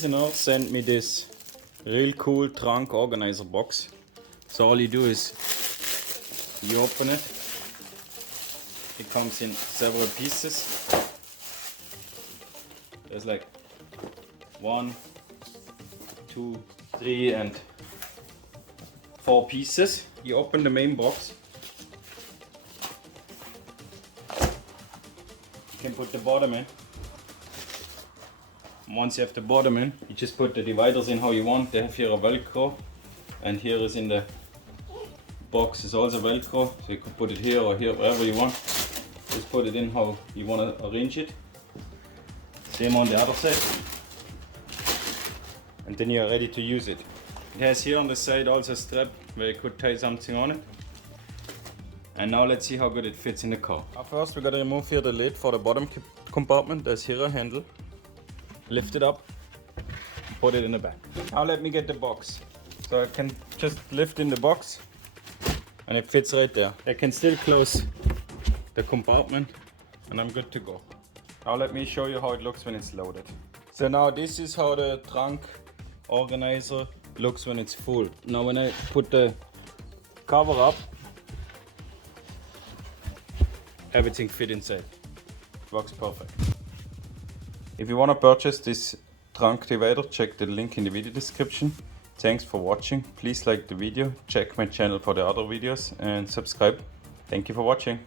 Basenor sent me this real cool trunk organizer box. So all you do is you open it. It comes in several pieces. There's like 1, 2, 3 and 4 pieces. You open the main box. You can put the bottom in. Once you have the bottom in, you just put the dividers in how you want. They have here a Velcro, and here is in the box is also Velcro, so you could put it here or here, wherever you want. Just put it in how you want to arrange it. Same on the other side. And then you are ready to use it. It has here on the side also a strap where you could tie something on it. And now let's see how good it fits in the car. First we gotta remove here the lid for the bottom compartment. There's here a handle. Lift it up, put it in the back. Now let me get the box. So I can just lift in the box and it fits right there. I can still close the compartment and I'm good to go. Now let me show you how it looks when it's loaded. So now this is how the trunk organizer looks when it's full. Now when I put the cover up, everything fit inside. Works perfect. If you want to purchase this trunk divider, check the link in the video description. Thanks for watching. Please like the video, check my channel for the other videos and subscribe. Thank you for watching.